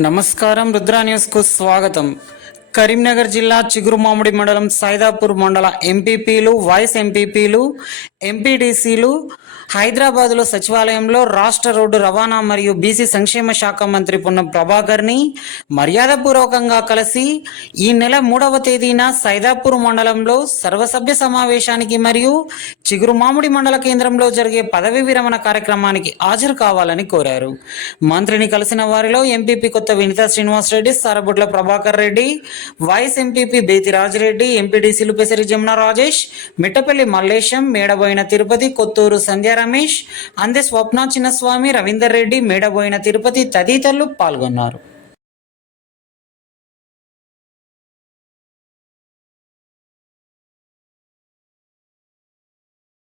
నమస్కారం, రుద్రా న్యూస్ కు స్వాగతం. కరీంనగర్ జిల్లా చిగురుమామిడి మండలం సైదాపూర్ మండల ఎంపీపీలు, వైస్ ఎంపీపీలు, ఎంపీడీసీలు హైదరాబాద్లో సచివాలయంలో రాష్ట్ర రోడ్డు రవాణా మరియు బీసీ సంక్షేమ శాఖ మంత్రి పొన్నం ప్రభాకర్ని మర్యాదపూర్వకంగా కలిసి ఈ నెల 3వ తేదీన సైదాపూర్ మండలంలో సర్వసభ్య సమావేశానికి మరియు చిగురుమామిడి మండల కేంద్రంలో జరిగే పదవి విరమణ కార్యక్రమానికి హాజరు కావాలని కోరారు. మంత్రిని కలిసిన వారిలో ఎంపీపీ కొత్త వినితా శ్రీనివాసరెడ్డి, సారబొట్ల ప్రభాకర్ రెడ్డి, వైస్ ఎంపీపీ బేతిరాజిరెడ్డి, ఎంపీడీసీలు పెసరి జమున రాజేష్, మిట్టపల్లి మల్లేశం, మేడబోయిన తిరుపతి, కొత్తూరు సంధ్య రమేష్, అందె స్వప్న చిన్నస్వామి, రవీందర్ రెడ్డి, మేడబోయిన తిరుపతి తదితరులు పాల్గొన్నారు.